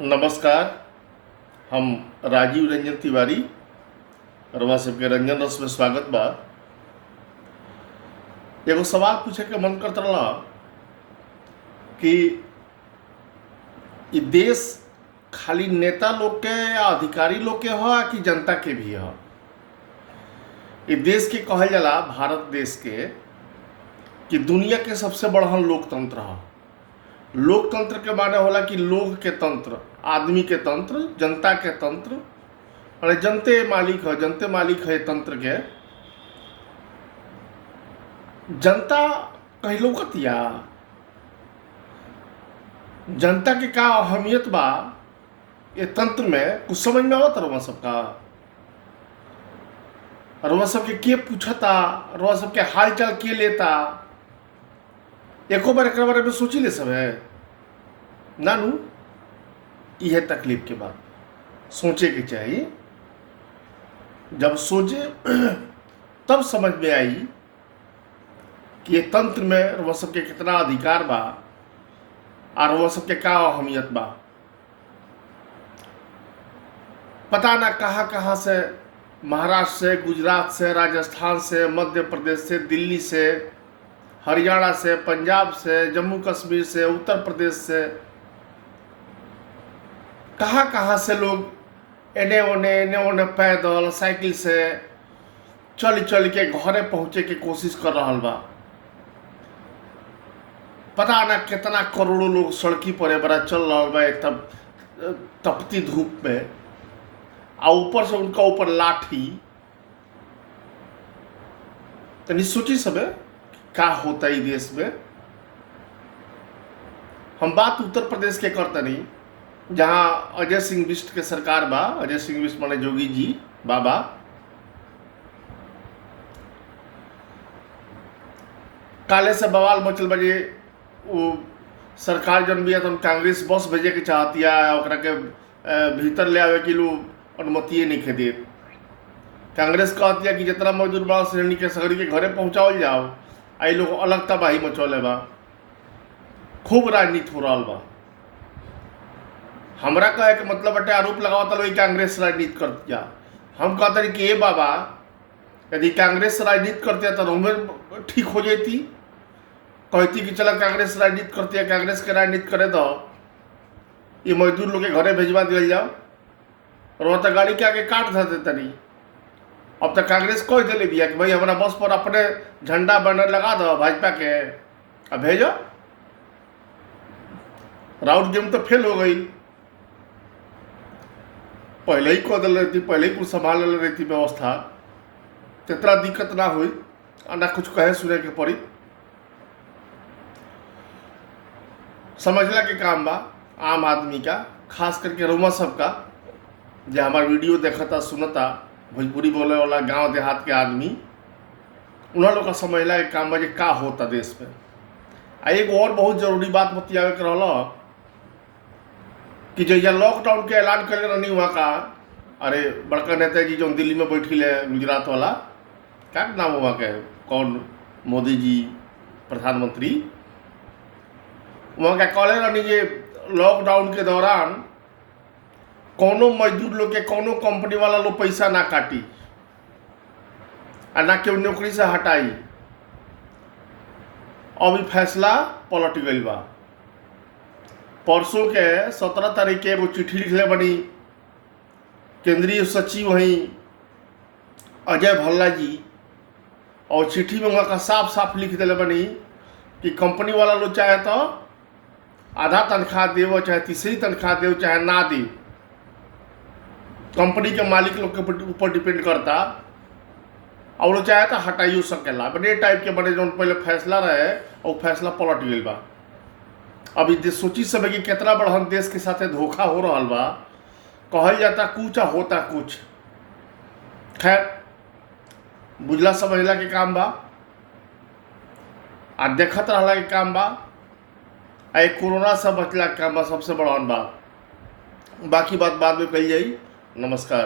नमस्कार। हम राजीव रंजन तिवारी रवा सबके रंजन रस में स्वागत बा। एगो सवाल पूछे के मन करत रहा कि इ देश खाली नेता लोग के या अधिकारी लोग के हो कि जनता के भी हो। इ देश के कहल जाला, भारत देश के, कि दुनिया के सबसे बड़हन लोकतंत्र है। लोकतंत्र के माने होला कि लोग के तंत्र, आदमी के तंत्र, जनता के तंत्र, और जनते मालिक है तंत्र के। जनता कहीं लौकतिया, जनता के का अहमियत बा ये तंत्र में कुछ समझ में आवत रउआ सबका? रउआ सबके के पूछता, रउआ सबके हाल चाल के लेता? एको बार एक बारे में सोची ले सब है नानू। यह तकलीफ के बात सोचे के चाहिए। जब सोचे तब समझ में आई कि ये तंत्र में वह सबके कितना अधिकार बा और वह सबके का अहमियत बा। पता ना कहाँ से, महाराष्ट्र से, गुजरात से, राजस्थान से, मध्य प्रदेश से, दिल्ली से, हरियाणा से, पंजाब से, जम्मू कश्मीर से, उत्तर प्रदेश से, कहाँ से लोग एने ओने पैदल साइकिल से चल के घरे पहुंचे के कोशिश कर रहा बा। पता ना कितना करोड़ों लोग सड़की पर बड़ा चल रहा बा एक तपती धूप में, और ऊपर से उनका ऊपर लाठी। तो सोची सब का होता है देश में। हम बात उत्तर प्रदेश के करते नहीं, जहाँ अजय सिंह बिष्ट के सरकार बा। अजय सिंह बिष्ट माने जोगी जी बाबा। काले से बवाल मचल बजे वो सरकार जन भी है तो कांग्रेस बस भेजे के चाहतिया, ओकरा के भीतर ले आवे के लोग अनुमति नहीं खे दे। कांग्रेस कहतिया कि जितना मजदूर बा श्रेणी के सगरी के घरे पहुंचावल जाओ। आई लोग अलग तबाही मचौले बा, खूब राजनीति हो रहा बा। हमरा कहे के मतलब बटे आरोप लगावता लोग कांग्रेस राजनीति करतिया। हम कहते हैं कि ये बाबा, यदि कांग्रेस राजनीति करते तो हमें ठीक हो जाती। कहती कि चला कांग्रेस राजनीति करती है, कांग्रेस के राजनीति करे तो ये मजदूर लोग के घरे भेजवा दिया जाओ, और वह तो गाड़ी के आगे काट देते तनी। अब तो कांग्रेस कह दिले दिया कि भाई हमारा बस पर अपने झंडा बैनर लगा दो भाजपा के, अब भेजो। राउत गेम तो फेल हो गई। पहले ही कह दिल रहती, पहले ही कुछ संभाल रहती व्यवस्था, तो इतना दिक्कत ना हुई, ना कुछ कहे सुने के पड़ी। समझला के काम बा आम आदमी का, खास करके रउआ सबका जो हमारा वीडियो देखता सुनता, भोजपुरी बोले वाला गांव देहात के आदमी, उन्होंने लोग का समझला एक काम बा जे का होता देश में। एक और बहुत जरूरी बात बतियावे के रहला कि जैसे लॉकडाउन के ऐलान कर रहनी वहाँ का, अरे बड़का नेता जी जो दिल्ली में बैठी है, गुजरात वाला, क्या नाम हुआ के, कौन, मोदी जी प्रधानमंत्री, वहाँ का कहले रहनी जे लॉकडाउन के दौरान कोनो मजदूर लोग के कोनो कंपनी वाला लोग पैसा ना काटी और ना केहू नौकरी से हटाई। अभी फैसला पलट गई बा। परसों के 17 तारीख के एगो चिट्ठी लिखले बनी केंद्रीय सचिव वहीं अजय भल्ला जी, और चिट्ठी में वहाँ का साफ साफ लिख दिले बनी कि कंपनी वाला लोग चाहे तो आधा तनख्वाह देव, चाहे तीसरी तनख्वाह देव, चाहे ना दे, कंपनी के मालिक लोग के ऊपर डिपेंड करता, और वो चाहे तो हटाइयो सकेला। बड़े टाइप के बड़े जो पहले फैसला रहे और फैसला पलट गई बा। अभी सोची सब कि कितना बड़ा देश के साथ धोखा हो रहा बा। कहल जाता कुछ और होता कुछ। खैर बुझला समझला के काम बा, आ देखत रहला के काम बा, आ कोरोना से बचला के काम बा सबसे बड़ा बात। बाकी बात बाद में कही जाई। नमस्कार।